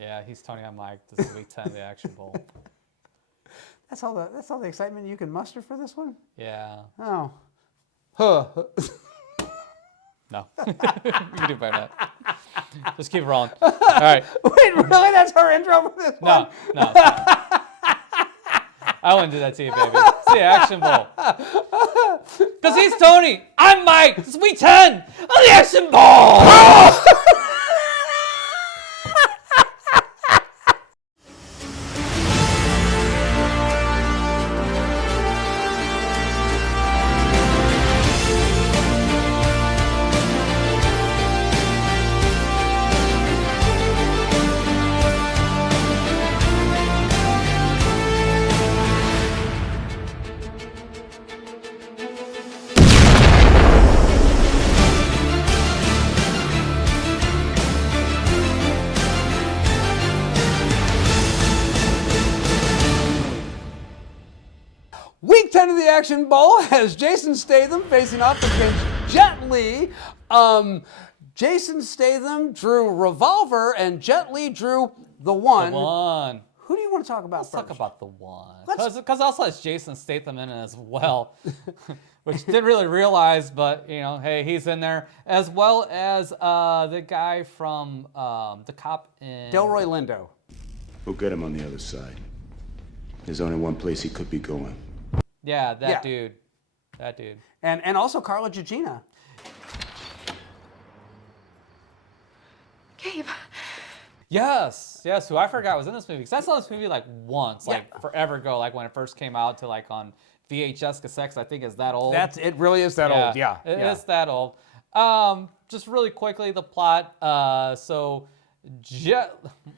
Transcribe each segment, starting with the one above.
Yeah, he's Tony. I'm Mike. This is week 10 of the Action Bowl. That's all the excitement you can muster for this one? Yeah. Oh. Huh. No. You can do better than that. Just keep rolling. All right. Wait, really? That's our intro for this one? No. I wouldn't do that to you, baby. It's the Action Bowl. Because he's Tony. I'm Mike. This is week 10 of the Action Bowl. Week 10 of the Action Bowl has Jason Statham facing off against Jet Li. Jason Statham drew Revolver and Jet Li drew The One. The One. Who do you want to talk about Let's first? talk about The One. Because also has Jason Statham in it as well, which didn't really realize, but, you know, hey, he's in there. As well as the guy from the cop in... Delroy Lindo. We'll get him on the other side. There's only one place he could be going. Yeah, that dude. That dude. And also Carla Gugino. Gabe. Yes, who I forgot was in this movie. Because I saw this movie like once, like forever ago, like when it first came out to like on VHS cassettes. I think it's that old. It really is that old, yeah. It is that old. Just really quickly, the plot. So,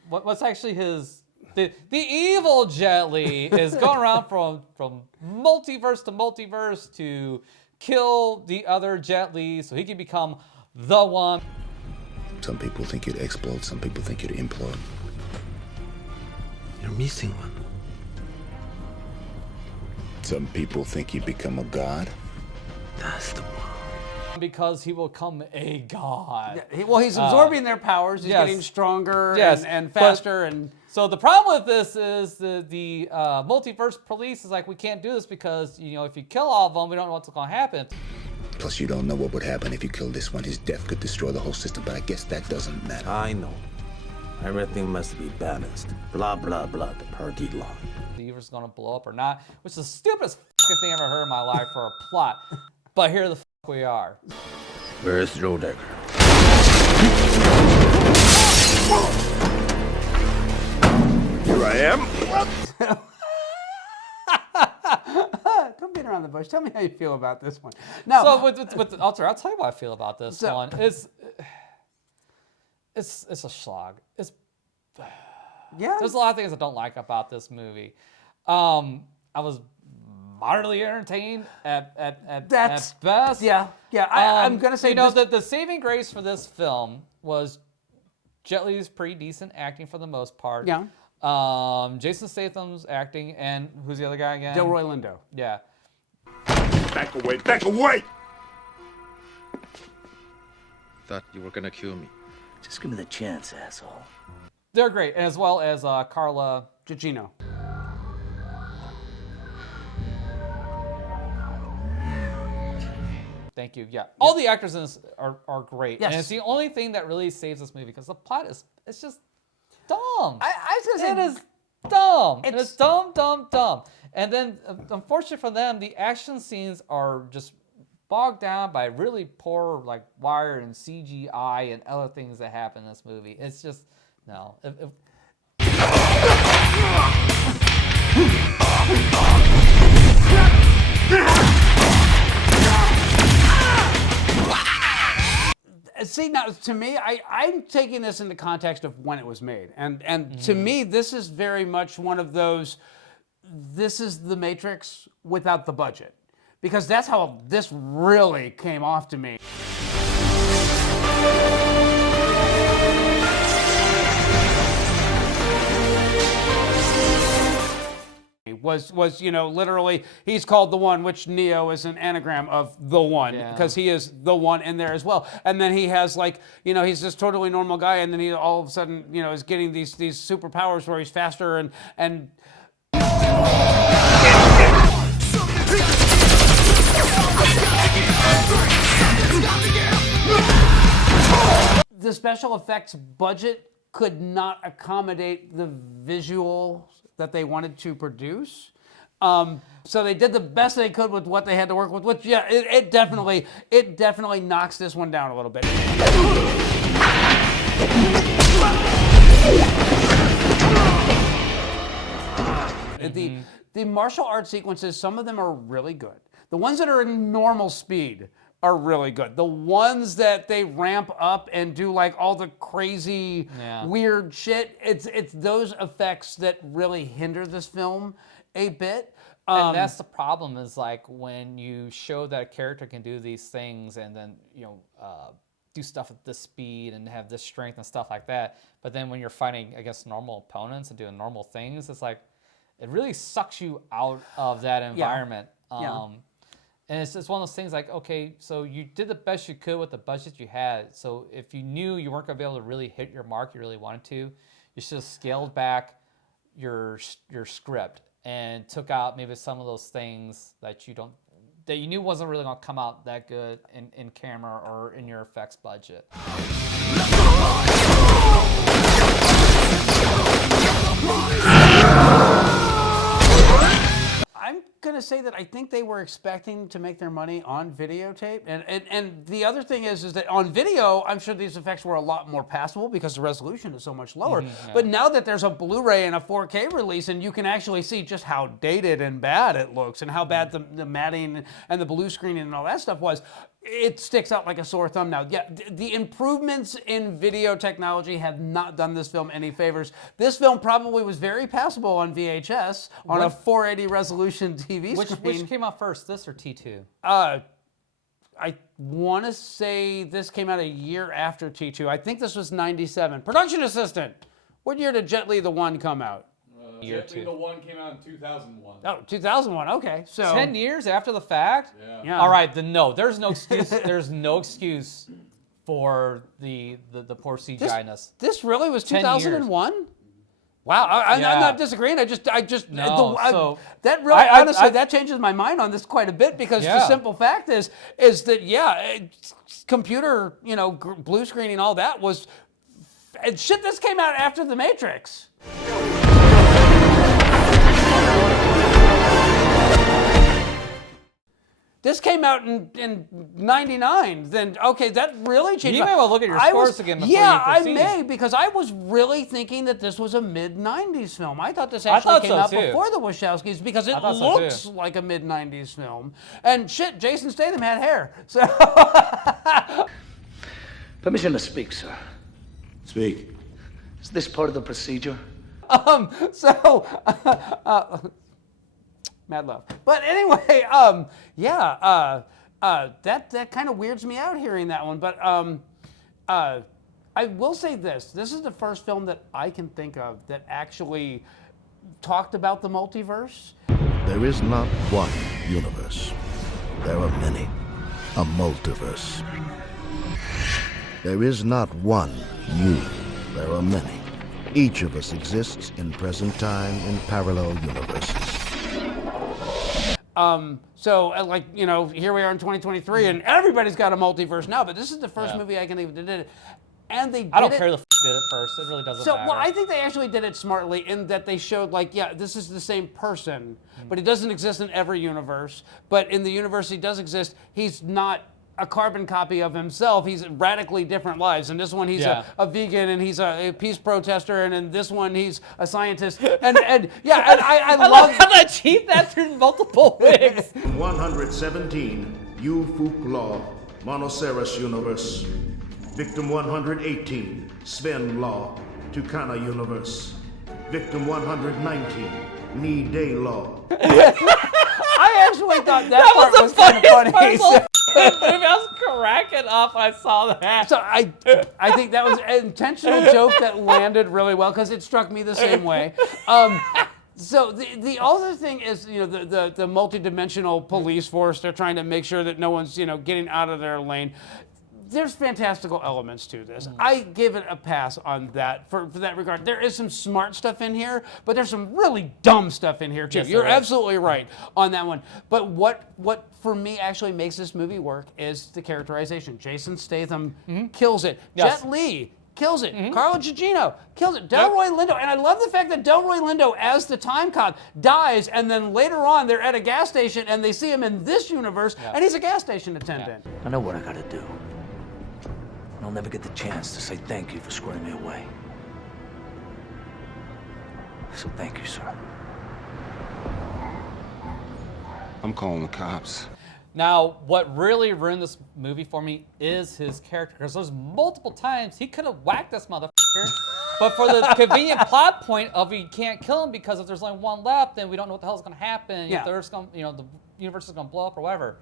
what's actually his... The evil Jet Li is going around from multiverse to multiverse to kill the other Jet Li so he can become the One. Some people think you'd explode, some people think you'd implode. You're missing one. Some people think you'd become a god. That's the one. Because he will become a god. Well, he's absorbing their powers. He's getting stronger and faster. So the problem with this is the multiverse police is like, we can't do this because, you know, if you kill all of them, we don't know what's going to happen. Plus, you don't know what would happen if you killed this one. His death could destroy the whole system, but I guess that doesn't matter. I know. Everything must be balanced. Blah, blah, blah, the party line. The universe is going to blow up or not, which is the stupidest fucking thing I've ever heard in my life for a plot. But here the fuck we are. Where's Rodecker? Here I am. Don't beat around the bush. Tell me how you feel about this one. Now, So with I'll tell you what I feel about this one. It's a slog. There's a lot of things I don't like about this movie. I was moderately entertained at best. Yeah. I'm gonna say, you know, the saving grace for this film was Jet Li's pretty decent acting for the most part. Yeah. Jason Statham's acting, and who's the other guy again? Delroy Lindo. Yeah. Back away, back away! Thought you were gonna kill me. Just give me the chance, asshole. They're great, and as well as Carla Gugino. Thank you. Yeah. All the actors in this are great. Yes. And it's the only thing that really saves this movie because the plot it's just dumb. I was gonna say, It is dumb. It's dumb. And then, unfortunately for them, the action scenes are just bogged down by really poor like wire and CGI and other things that happen in this movie. It's just, no. See, now, to me, I'm taking this in the context of when it was made. And to me, this is very much one of those, this is The Matrix without the budget. Because that's how this really came off to me. was literally he's called the One, which Neo is an anagram of the One because he is the One in there as well. And then he has he's this totally normal guy, and then he all of a sudden is getting these superpowers where he's faster and. The special effects budget could not accommodate the visuals that they wanted to produce. So they did the best they could with what they had to work with, which, it definitely knocks this one down a little bit. The martial arts sequences, some of them are really good. The ones that are in normal speed are really good. The ones that they ramp up and do like all the crazy, weird shit, it's those effects that really hinder this film a bit. And that's the problem is like when you show that a character can do these things and then, do stuff at this speed and have this strength and stuff like that. But then when you're fighting against normal opponents and doing normal things, it's like, it really sucks you out of that environment. And it's one of those things like, okay, so you did the best you could with the budget you had. So if you knew you weren't going to be able to really hit your mark you really wanted to, you should have scaled back your script and took out maybe some of those things that you knew wasn't really going to come out that good in camera or in your effects budget. I'm going to say that I think they were expecting to make their money on videotape. And the other thing is that on video, I'm sure these effects were a lot more passable because the resolution is so much lower. But now that there's a Blu-ray and a 4K release, and you can actually see just how dated and bad it looks and how bad the matting and the blue screening and all that stuff was, it sticks out like a sore thumb now. Yeah, the improvements in video technology have not done this film any favors. This film probably was very passable on VHS on a 480 resolution TV screen. Which came out first, this or T2? I want to say this came out a year after T2. I think this was 97. Production assistant. What year did Jet Li the One come out? Jet Li the One came out in 2001. Oh, 2001. Okay, so 10 years after the fact? Yeah. All right, then no, there's no excuse. There's no excuse for the poor CGI-ness. This really was 2001? Wow, I'm not disagreeing. I just No, that really honestly that changes my mind on this quite a bit because the simple fact is that computer blue screening all that was and shit. This came out after The Matrix. This came out in 99. Then, okay, that really changed. You may well look at your scores again before you proceed. I may, because I was really thinking that this was a mid-90s film. I thought this actually came out before the Wachowskis because it looks like a mid-90s film. And shit, Jason Statham had hair. So Permission to speak, sir. Speak. Is this part of the procedure? Mad love. But anyway, that kind of weirds me out hearing that one. But I will say this. This is the first film that I can think of that actually talked about the multiverse. There is not one universe. There are many. A multiverse. There is not one you. There are many. Each of us exists in present time in parallel universes. Here we are in 2023, and everybody's got a multiverse now. But this is the first movie I can think of that did it, and they. I don't care who the did it first. It really doesn't matter. Well, I think they actually did it smartly in that they showed this is the same person, but he doesn't exist in every universe. But in the universe he does exist, he's not a carbon copy of himself. He's radically different lives. In this one, he's a vegan and he's a peace protester, and in this one, he's a scientist. And I love117, Yu Fuk Law, Monoceros Universe. Victim 118, Sven Law, Tucana Universe. Victim 119, Ni Day Law. I actually thought that part was kind of funny. I was cracking up when I saw that. So I think that was an intentional joke that landed really well because it struck me the same way. So the other thing is, the multi-dimensional police force. They're trying to make sure that no one's, getting out of their lane. There's fantastical elements to this. I give it a pass on that for that regard. There is some smart stuff in here, but there's some really dumb stuff in here too. Yes, You're absolutely right on that one. But what for me actually makes this movie work is the characterization. Jason Statham kills it. Yes. Jet Li kills it. Carlo Gugino kills it. Delroy Lindo. And I love the fact that Delroy Lindo, as the time cop, dies, and then later on they're at a gas station and they see him in this universe, and he's a gas station attendant. I know what I gotta do. I'll never get the chance to say thank you for squaring me away. So thank you, sir. I'm calling the cops. Now, what really ruined this movie for me is his character, because there's multiple times he could have whacked this motherfucker, but for the convenient plot point of you can't kill him because if there's only one left, then we don't know what the hell's going to happen. Yeah. If there's going, the universe is going to blow up or whatever.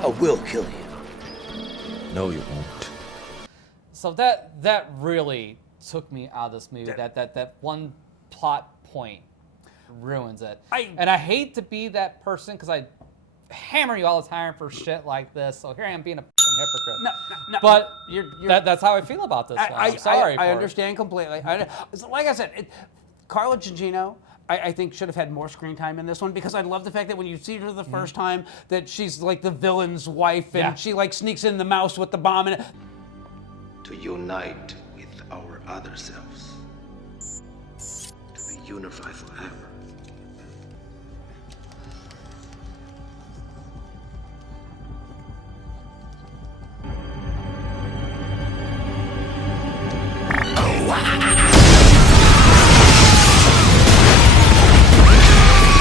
I will kill you. No, you won't. So that really took me out of this movie. That one plot point ruins it. And I hate to be that person because I hammer you all the time for shit like this. So here I am being a hypocrite. No, but you're that's how I feel about this one. I'm sorry. I understand completely. Like I said, Carla Gugino, I think should have had more screen time in this one because I love the fact that when you see her the first time that she's like the villain's wife and she like sneaks in the mouse with the bomb in it. To unite with our other selves. To be unified forever.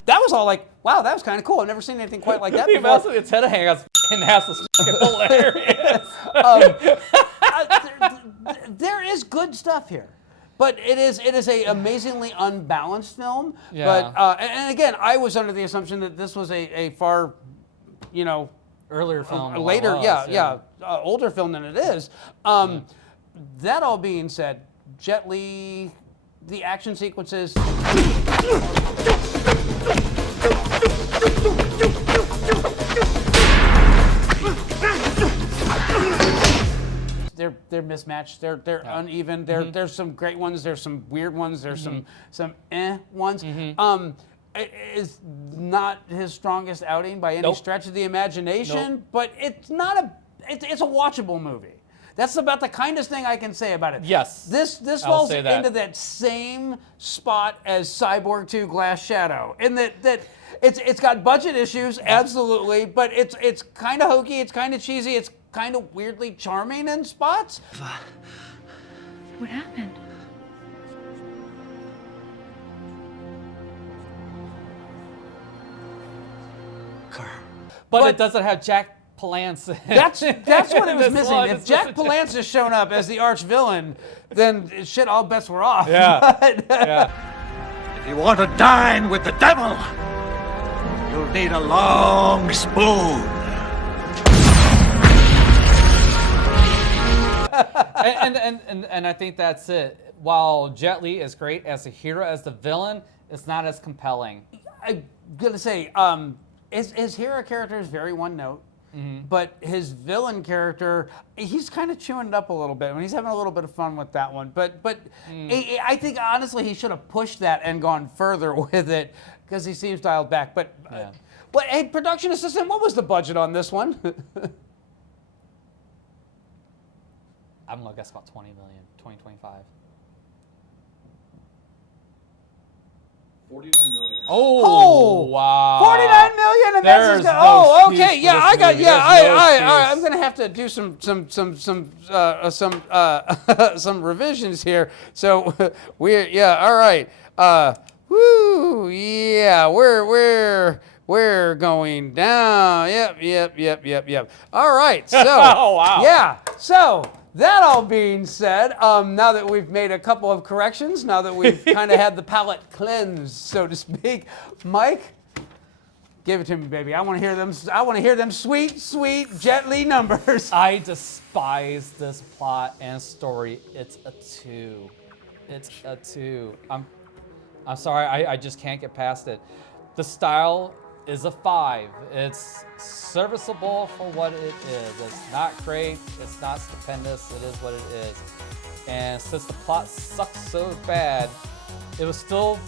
That was all like, wow, that was kind of cool. I've never seen anything quite like that The before. mouse with its head hanging out fucking ass is hilarious. There is good stuff here, but it is a amazingly unbalanced film. Yeah. But and again, I was under the assumption that this was a far, Earlier film. than what later, it was, older film than it is. That all being said, Jet Li, the action sequences. They're mismatched. They're uneven. There's some great ones. There's some weird ones. There's some ones. It is not his strongest outing by any stretch of the imagination, but it's not it's a watchable movie. That's about the kindest thing I can say about it. Yes. This I'll falls say that. into that same spot as Cyborg 2 Glass Shadow. In that it's got budget issues, absolutely, but it's kind of hokey, it's kind of cheesy, it's kind of weirdly charming in spots. What happened? But it doesn't have Jack Palance. That's what it was missing. one. If Jack Palance has shown up as the arch villain, then shit, all bets were off. Yeah. If you want to dine with the devil, you'll need a long spoon. and I think that's it. While Jet Li is great as a hero, as the villain, it's not as compelling. I'm gonna say, his hero character is very one note. But his villain character, he's kind of chewing it up a little bit. He's having a little bit of fun with that one. But I think, honestly, he should have pushed that and gone further with it because he seems dialed back. But, hey, production assistant, what was the budget on this one? I'm going to guess about 20 million, 20, 25. 49 million. Oh, wow. 49 million, and There's that's no okay. excuse Yeah, for I this got. movie. Yeah, There's no I'm excuse. gonna have to do some revisions here. So all right. We're going down. Yep. All right. So Oh, wow. Yeah. So that all being said, now that we've made a couple of corrections, now that we've kind of had the palate cleansed, so to speak, Mike, Give it to me, baby. I want to hear them. I want to hear them sweet, sweet Jet Li numbers. I despise this plot and story. It's a 2. It's a 2. I'm sorry. I just can't get past it. The style is a 5. It's serviceable for what it is. It's not great. It's not stupendous. It is what it is. And since the plot sucks so bad, it was still,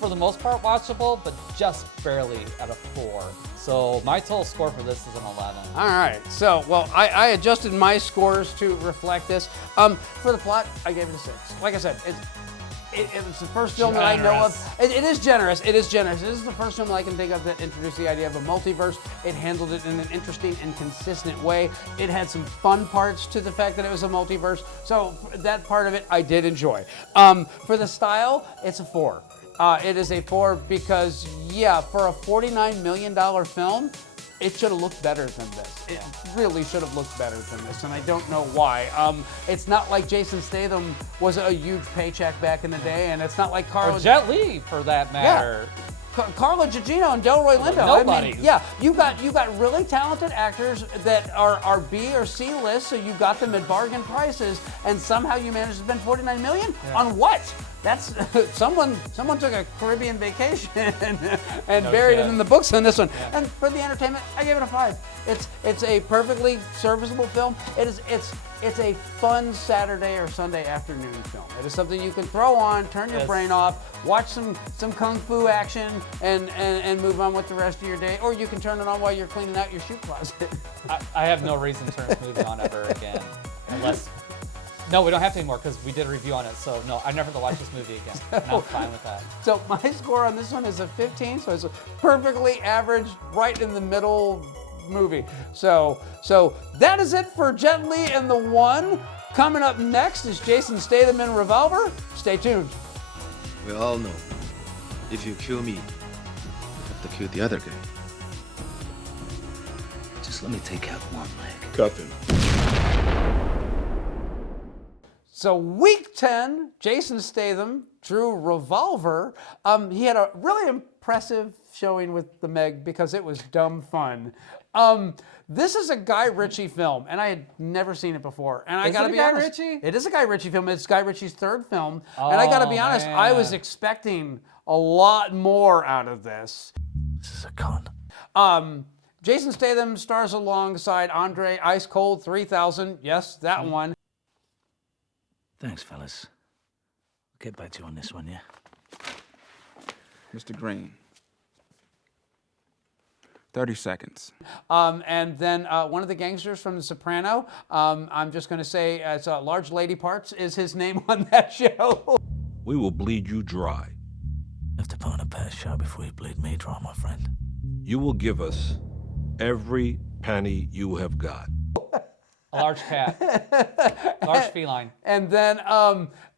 for the most part, watchable, but just barely at a 4. So my total score for this is an 11. All right. So, well, I adjusted my scores to reflect this. For the plot, I gave it a 6. Like I said, it was the first film that I know of. It is generous. It is generous. This is the first film I can think of that introduced the idea of a multiverse. It handled it in an interesting and consistent way. It had some fun parts to the fact that it was a multiverse. So that part of it I did enjoy. For the style, it's a 4. It is a 4 because, yeah, for a $49 million film, it should have looked better than this. It really should have looked better than this, and I don't know why. It's not like Jason Statham was a huge paycheck back in the day, and it's not like Carlo... Or Jet Li, for that matter. Yeah. Carlo Gugino and Delroy Lindo. Nobody. I mean, yeah, you got really talented actors that are B or C list, so you got them at bargain prices, and somehow you managed to spend $49 million on what? That's someone took a Caribbean vacation and buried it in the books on this one. Yeah. And for the entertainment, I gave it a 5. It's a perfectly serviceable film. It's a fun Saturday or Sunday afternoon film. It is something you can throw on, turn your brain off, watch some kung fu action, and move on with the rest of your day. Or you can turn it on while you're cleaning out your shoe closet. I have no reason to turn this movie on ever again, unless. No, we don't have to anymore because we did a review on it. So no, I'm never going to watch this movie again. And I'm fine with that. So my score on this one is a 15. So it's a perfectly average, right in the middle movie. So that is it for Jet Li and the One. Coming up next is Jason Statham in Revolver. Stay tuned. We all know, if you kill me, you have to kill the other guy. Just let me take out one leg. Cuff him. So week 10, Jason Statham drew Revolver. He had a really impressive showing with the Meg because it was dumb fun. This is a Guy Ritchie film, and I had never seen it before. And I gotta be honest, it is a Guy Ritchie film. It's Guy Ritchie's 3rd film, and I gotta be honest, I was expecting a lot more out of this. This is a con. Jason Statham stars alongside Andre Ice Cold 3000. Yes, that one. Thanks, fellas. I'll get back to you on this one, yeah? Mr. Green. 30 seconds. And then one of the gangsters from The Soprano, I'm just going to say, as Large Lady Parts is his name on that show. We will bleed you dry. You have to put on a better show before you bleed me dry, my friend. You will give us every penny you have got. A large cat. Large feline. And then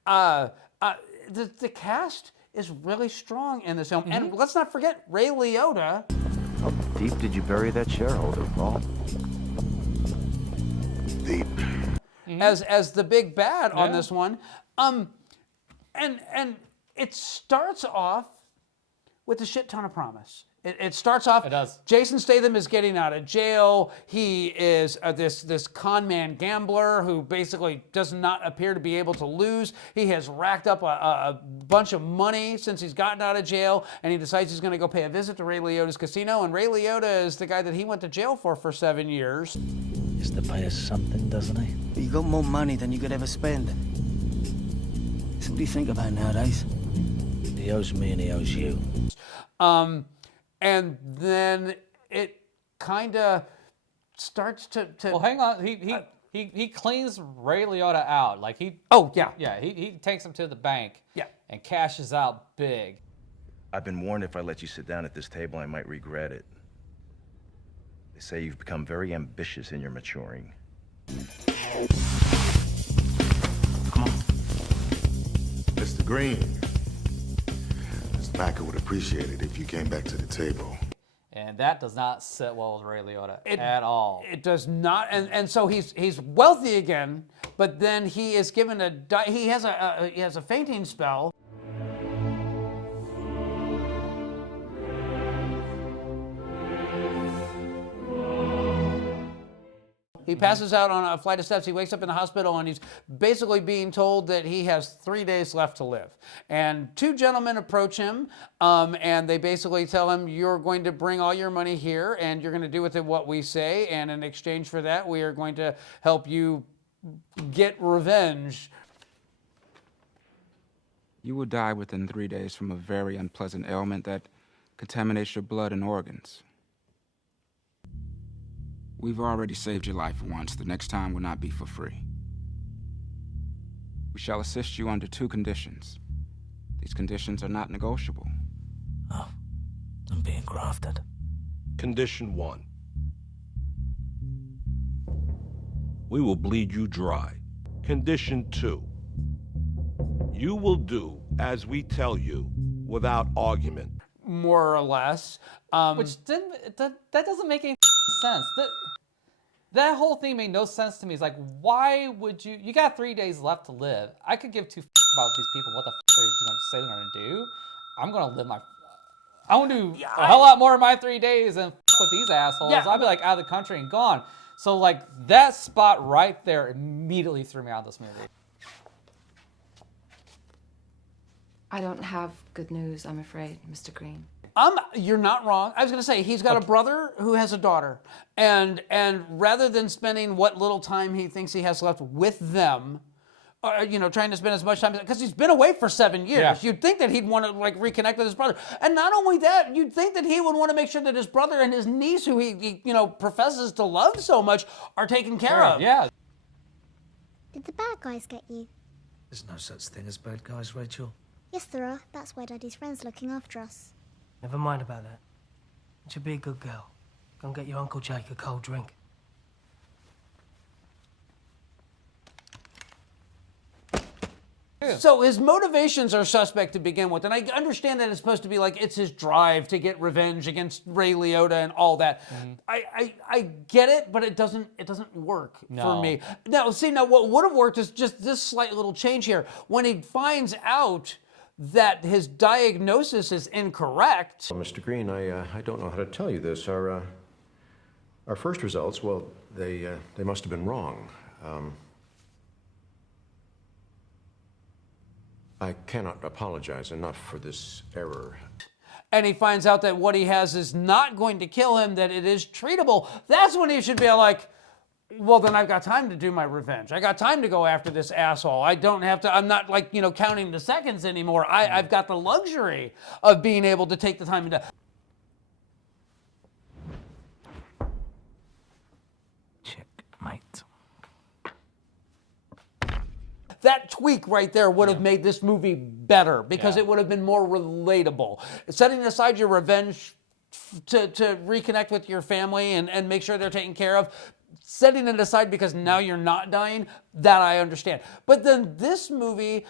the cast is really strong in this film. And let's not forget Ray Liotta. How deep did you bury that shareholder, Paul? Deep. As the big bad on this one. And it starts off with a shit ton of promise. It starts off. It does. Jason Statham is getting out of jail. He is this con man gambler who basically does not appear to be able to lose. He has racked up a bunch of money since he's gotten out of jail, and he decides he's going to go pay a visit to Ray Liotta's casino. And Ray Liotta is the guy that he went to jail for 7 years. He has to pay us something, doesn't he? You got more money than you could ever spend. So what do you think about nowadays? He owes me and he owes you. And then it kind of starts to. Well, hang on. He cleans Ray Liotta out. Like he. Oh yeah. Yeah. He takes him to the bank. Yeah. And cashes out big. I've been warned if I let you sit down at this table, I might regret it. They say you've become very ambitious in your maturing. Come on. Mr. Green. Backer would appreciate it if you came back to the table. And that does not sit well with Ray Liotta at all. It does not, and so he's wealthy again, but then he is given he has a fainting spell. He passes out on a flight of steps. He wakes up in the hospital, and he's basically being told that he has 3 days left to live. And two gentlemen approach him, and they basically tell him, you're going to bring all your money here, and you're going to do with it what we say, and in exchange for that, we are going to help you get revenge. You will die within 3 days from a very unpleasant ailment that contaminates your blood and organs. We've already saved your life once. The next time will not be for free. We shall assist you under 2 conditions. These conditions are not negotiable. Oh, I'm being grafted. Condition 1. We will bleed you dry. Condition 2. You will do as we tell you without argument. More or less. Which that doesn't make any sense. That whole thing made no sense to me. It's like, why would you got 3 days left to live. I could give 2 about these people. What the are you going to say they're going to do? I'm going to live my... I want to do a hell lot more in my 3 days than with these assholes. Yeah. I'll be like out of the country and gone. So like that spot right there immediately threw me out of this movie. I don't have good news, I'm afraid, Mr. Green. You're not wrong. I was going to say, he's got a brother who has a daughter. And rather than spending what little time he thinks he has left with them, trying to spend as much time, because he's been away for 7 years. Yeah. You'd think that he'd want to like reconnect with his brother. And not only that, you'd think that he would want to make sure that his brother and his niece, who he professes to love so much, are taken care of. Yeah. Did the bad guys get you? There's no such thing as bad guys, Rachel. Yes, there are. That's why Daddy's friend's looking after us. Never mind about that. You should be a good girl. Go and get your Uncle Jake a cold drink. So his motivations are suspect to begin with, and I understand that it's supposed to be like it's his drive to get revenge against Ray Liotta and all that. I get it, but it doesn't work for me. Now what would have worked is just this slight little change here. When he finds out that his diagnosis is incorrect. Well, Mr. Green, I don't know how to tell you this. Our first results, well, they must have been wrong. I cannot apologize enough for this error. And he finds out that what he has is not going to kill him, that it is treatable. That's when he should be like, well, then I've got time to do my revenge. I got time to go after this asshole. I don't have to, I'm not like, counting the seconds anymore. I've got the luxury of being able to take the time to... Checkmate. That tweak right there would have made this movie better because it would have been more relatable. Setting aside your revenge to reconnect with your family and make sure they're taken care of, setting it aside because now you're not dying, that I understand. But then this movie,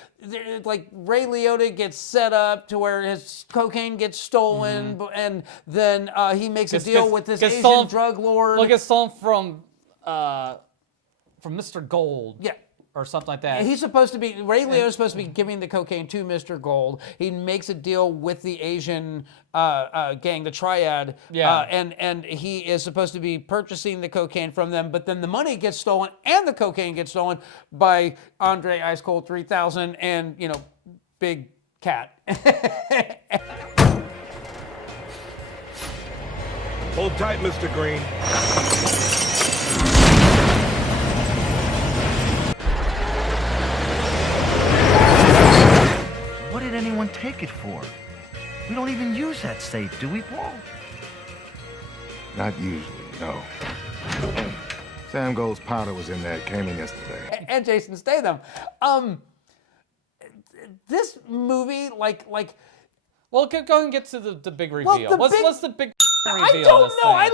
like Ray Liotta gets set up to where his cocaine gets stolen, and then he makes a deal with this Asian drug lord. Well, it gets stolen from Mr. Gold. Yeah. Or something like that. He's supposed to be, Ray Liotta's supposed to be giving the cocaine to Mr. Gold. He makes a deal with the Asian gang, the Triad, and he is supposed to be purchasing the cocaine from them, but then the money gets stolen and the cocaine gets stolen by Andre Ice Cold 3000 and, Big Cat. Hold tight, Mr. Green. What did anyone take it for? We don't even use that safe, do we, Paul? Not usually, no. Sam Gold's powder was in there. It came in yesterday. And Jason Statham. This movie, well, go and get to the big reveal. Well, what's the big reveal? I don't know. I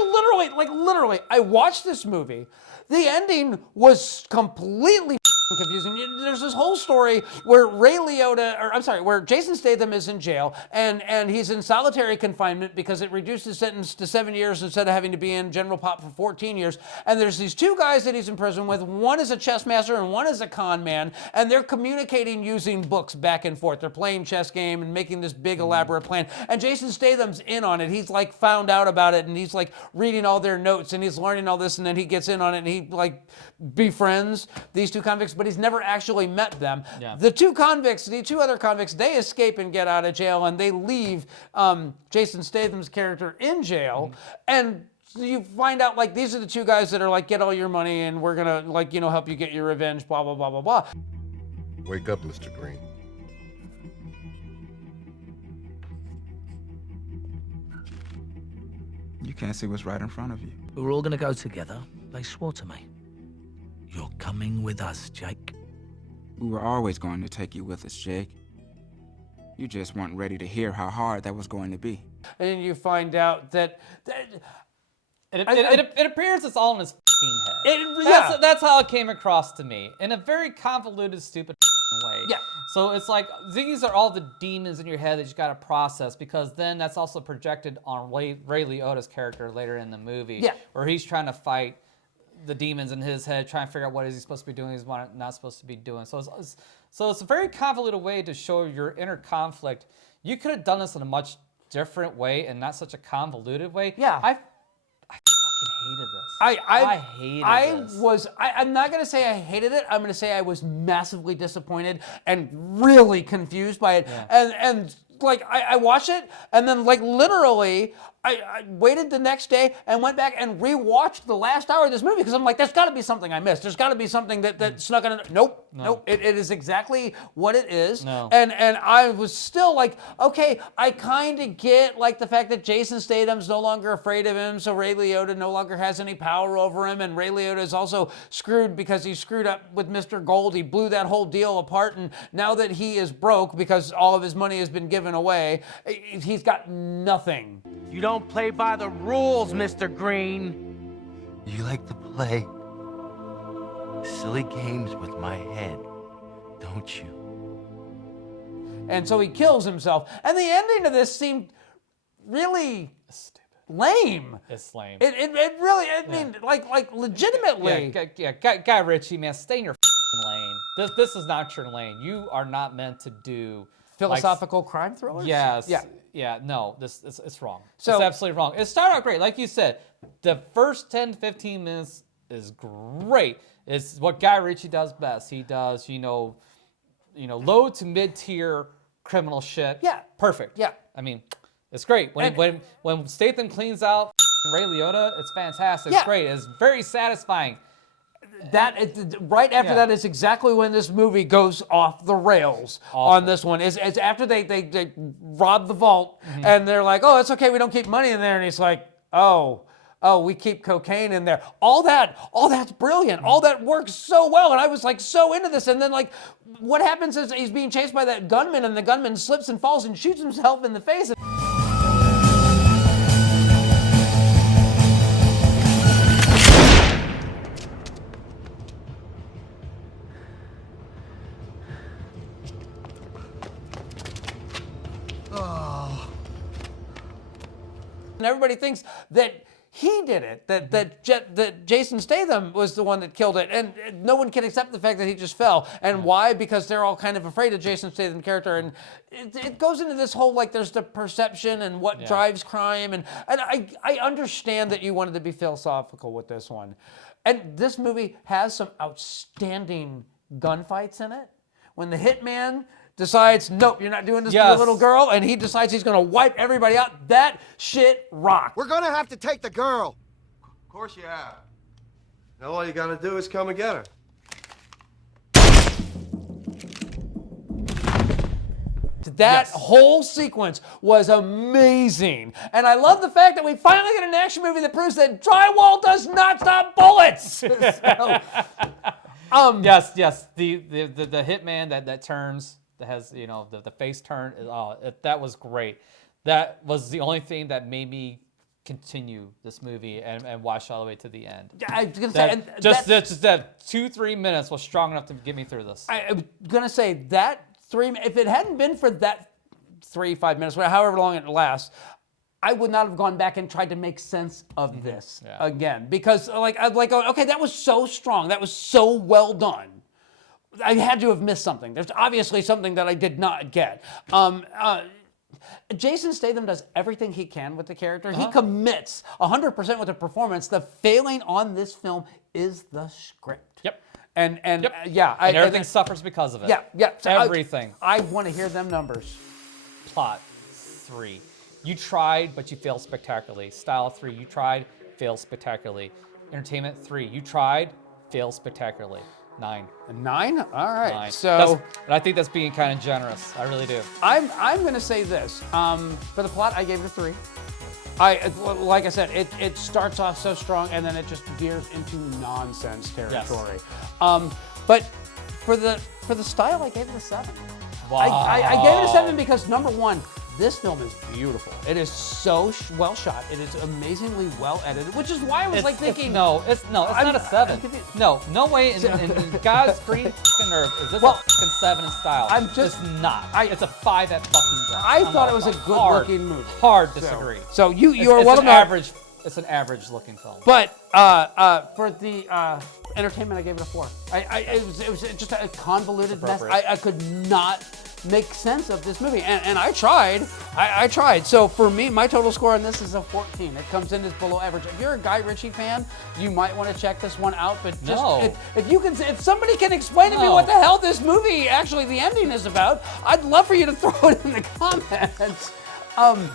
literally, I watched this movie. The ending was completely confusing. There's this whole story where where Jason Statham is in jail and he's in solitary confinement because it reduced his sentence to 7 years instead of having to be in general pop for 14 years. And there's these two guys that he's in prison with. One is a chess master and one is a con man, and they're communicating using books back and forth. They're playing chess game and making this big elaborate plan. And Jason Statham's in on it. He's like found out about it and he's like reading all their notes and he's learning all this, and then he gets in on it and he like befriends these two convicts, but he's never actually met them. Yeah. The two other convicts, they escape and get out of jail, and they leave Jason Statham's character in jail. And you find out like these are the two guys that are like, get all your money and we're gonna like, you know, help you get your revenge, blah, blah, blah, blah, blah. Wake up, Mr. Green. You can't see what's right in front of you. We were all gonna go together. They swore to me. You're coming with us, Jake. We were always going to take you with us, Jake. You just weren't ready to hear how hard that was going to be. And then you find out that It appears it's all in his head. That's how it came across to me, in a very convoluted, stupid way. Yeah. So it's like, these are all the demons in your head that you got to process, because then that's also projected on Ray Liotta's character later in the movie, Yeah. where he's trying to fight the demons in his head, trying to figure out what is he supposed to be doing, he's not supposed to be doing. So it's a very convoluted way to show your inner conflict. You could have done this in a much different way and not such a convoluted way. Yeah. I fucking hated this. I hated this. I'm not going to say I hated it. I'm going to say I was massively disappointed and really confused by it. Yeah. And like, I watched it, and then like literally, I waited the next day and went back and rewatched the last hour of this movie because I'm like, there's got to be something I missed. There's got to be something that snuck in. Nope. It is exactly what it is. No. And I was still like, okay, I kind of get like the fact that Jason Statham's no longer afraid of him, so Ray Liotta no longer has any power over him, and Ray Liotta is also screwed because he screwed up with Mr. Gold. He blew that whole deal apart, and now that he is broke because all of his money has been given away, he's got nothing. You don't play by the rules, Mr. Green. You like to play silly games with my head, don't you? And so he kills himself. And the ending of this seemed really lame. It's lame. It really, I mean, like legitimately. Guy Ritchie, man, stay in your lane. This is not your lane. You are not meant to do Philosophical crime thrillers? Yes. Yeah. Yeah, no, it's wrong. So, it's absolutely wrong. It started out great. Like you said, the first 10 to 15 minutes is great. It's what Guy Ritchie does best. He does, low to mid-tier criminal shit. Yeah. Perfect. Yeah. I mean, it's great. When Statham cleans out Ray Liotta, it's fantastic. Yeah. It's great. It's very satisfying. Right after that is exactly when this movie goes off the rails. On this one. It's after they rob the vault, and they're like, oh, it's okay, we don't keep money in there, and he's like, oh, we keep cocaine in there. All that's brilliant. All that works so well, and I was like so into this, and then like what happens is he's being chased by that gunman, and the gunman slips and falls and shoots himself in the face. And everybody thinks that he did it, that Jason Statham was the one that killed it, and no one can accept the fact that he just fell. And why? Because they're all kind of afraid of Jason Statham's character, and it goes into this whole, like, there's the perception and what drives crime, and I understand that you wanted to be philosophical with this one. And this movie has some outstanding gunfights in it. When the hitman decides, nope, you're not doing this to the little girl, and he decides he's gonna wipe everybody out. That shit rocked. We're gonna have to take the girl. Of course you have. Now all you gotta do is come and get her. That whole sequence was amazing. And I love the fact that we finally get an action movie that proves that drywall does not stop bullets. Yes. The hitman that turns, that has, the face turn, that was great. That was the only thing that made me continue this movie and watch all the way to the end. I was gonna say, just that 2-3 minutes was strong enough to get me through this. I'm gonna say that if it hadn't been for that 3-5 minutes, however long it lasts, I would not have gone back and tried to make sense of this again, because okay, that was so strong, that was so well done. I had to have missed something. There's obviously something that I did not get. Jason Statham does everything he can with the character. He commits 100% with the performance. The failing on this film is the script. Yep. And everything suffers because of it. Yeah. So everything. I want to hear them numbers. Plot 3. You tried, but you failed spectacularly. Style 3. You tried, failed spectacularly. Entertainment 3. You tried, failed spectacularly. 9. 9? All right. 9. So and I think that's being kind of generous. I really do. I'm going to say this. For the plot, I gave it a 3. Like I said, it starts off so strong and then it just veers into nonsense territory. Yes. But for the style, I gave it a 7. Wow. I gave it a 7 because number one, this film is beautiful. It is so well shot. It is amazingly well edited, which is why I was thinking. It's not a 7. No way in God's green fucking earth is this a fucking 7 in style. It's not. It's a 5 at fucking best. I thought it was a good-looking movie. Hard disagree. So you are well enough. It's an average looking film. But for the entertainment, I gave it a 4. It was just a convoluted mess. I could not make sense of this movie, and I tried. I tried. So for me, my total score on this is a 14. It comes in as below average. If you're a Guy Ritchie fan, you might want to check this one out. But just if somebody can explain to me what the hell this movie actually the ending is about, I'd love for you to throw it in the comments. I'm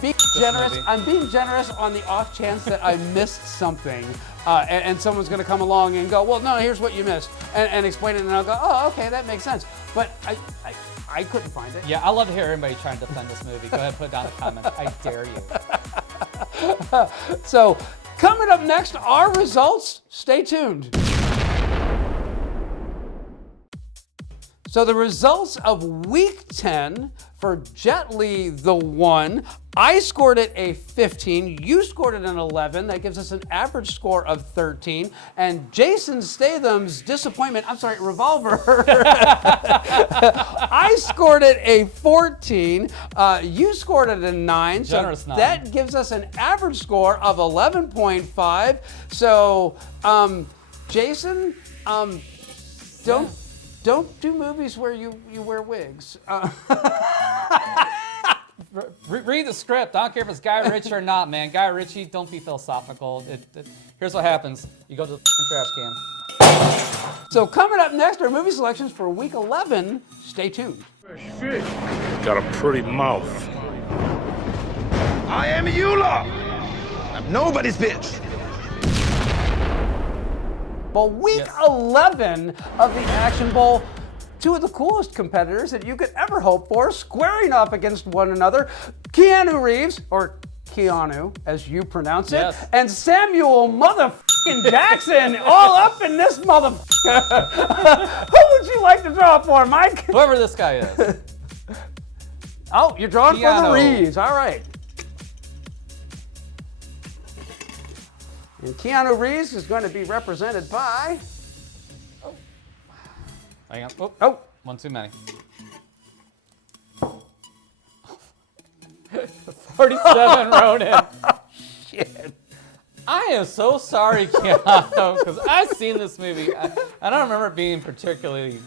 being generous. I'm being generous on the off chance that I missed something, and someone's going to come along and go, "Well, no, here's what you missed," and explain it, and I'll go, "Oh, okay, that makes sense." But I couldn't find it. Yeah, I love to hear everybody trying to defend this movie. Go ahead, put it down in the comments. I dare you. So, coming up next, our results. Stay tuned. So the results of week 10 for Jet Li, the 1, I scored it a 15, you scored it an 11, that gives us an average score of 13, and Jason Statham's Revolver, I scored it a 14, you scored it a 9, generous 9. That gives us an average score of 11.5, so Jason, don't do movies where you wear wigs. Read the script. I don't care if it's Guy Ritchie or not, man. Guy Ritchie, don't be philosophical. Here's what happens. You go to the trash can. So coming up next are movie selections for week 11. Stay tuned. Shit. Got a pretty mouth. I am Eula. I'm nobody's bitch. Well, week 11 of the Action Bowl, two of the coolest competitors that you could ever hope for, squaring off against one another. Keanu Reeves, or Keanu, as you pronounce it, and Samual motherfucking Jackson, all up in this motherfucker. Who would you like to draw for, Mike? Whoever this guy is. Oh, you're drawing Keanu. for the Reeves. All right. And Keanu Reeves is going to be represented by... Hang on. Oh. One too many. 47 Ronin. Shit. I am so sorry, Keanu, because I've seen this movie. I don't remember it being particularly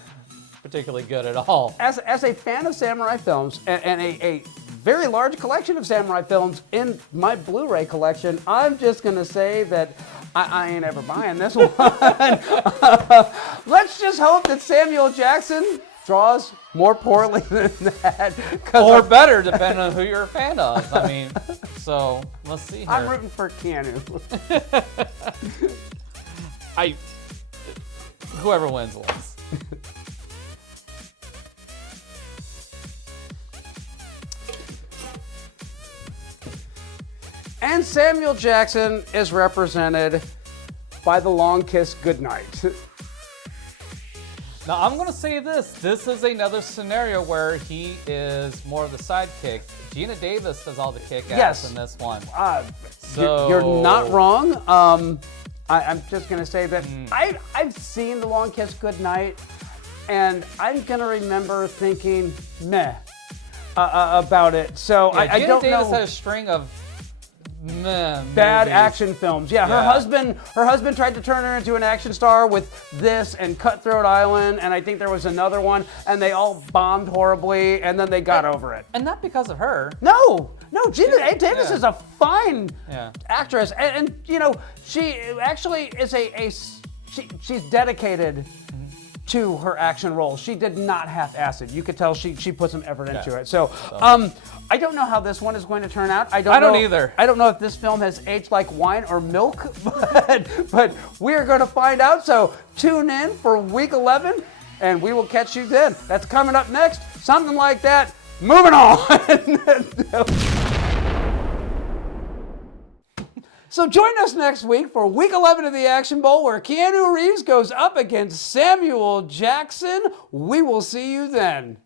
good at all. As a fan of samurai films and a very large collection of samurai films in my Blu-ray collection, I'm just going to say that I ain't ever buying this one. Let's just hope that Samuel Jackson draws more poorly than that. Or better, depending on who you're a fan of. I mean, so let's see here. I'm rooting for Keanu. Whoever wins wins. And Samuel Jackson is represented by The Long Kiss Goodnight. Now, I'm going to say this. This is another scenario where he is more of the sidekick. Gina Davis does all the kick-ass in this one. You're not wrong. I'm just going to say that I've seen The Long Kiss Goodnight, and I'm going to remember thinking, meh, about it. So Yeah, I don't Gina Davis know. had a string of Bad movies. action films. Yeah, her husband tried to turn her into an action star with this and Cutthroat Island, and I think there was another one, and they all bombed horribly, and then they got over it. And not because of her. No, Gina Davis is a fine Yeah. actress, and you know, she actually is she's dedicated to her action roles. She did not half-ass it. You could tell she put some effort into it. So, I don't know how this one is going to turn out. I don't either. I don't know if this film has aged like wine or milk, but we are going to find out. So tune in for week 11, and we will catch you then. That's coming up next. Something like that. Moving on. So join us next week for week 11 of the Action Bowl, where Keanu Reeves goes up against Samuel Jackson. We will see you then.